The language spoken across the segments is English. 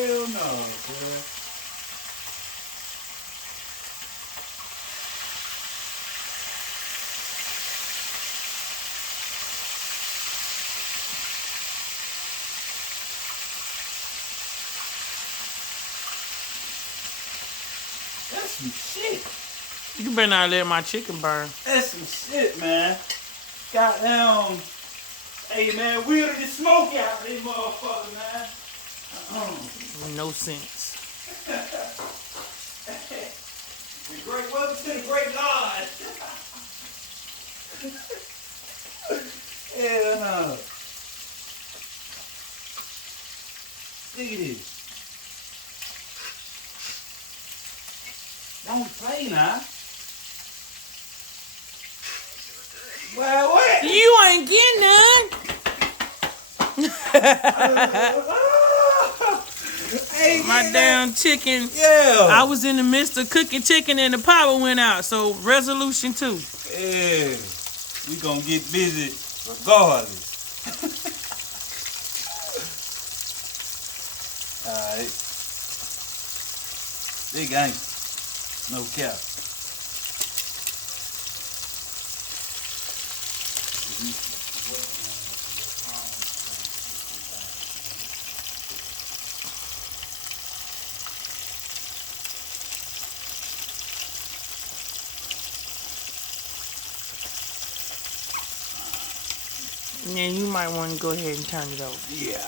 Hell no, man. That's some shit. You better not let my chicken burn. That's some shit, man. Goddamn. Hey, man, weirder than smoke out these motherfuckers, man. No sense. The great welcome to the great lodge. Hell no. Look at this. Don't play now. Well, what? You ain't getting none. Hey, My damn chicken. Yeah. I was in the midst of cooking chicken and the power went out. So resolution 2. Yeah. We gonna get busy regardless. Alright. Big ain't. No cap. Yeah, you might want to go ahead and turn it over. Yeah.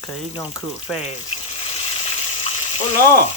Cause he gonna cook fast. Oh Lord.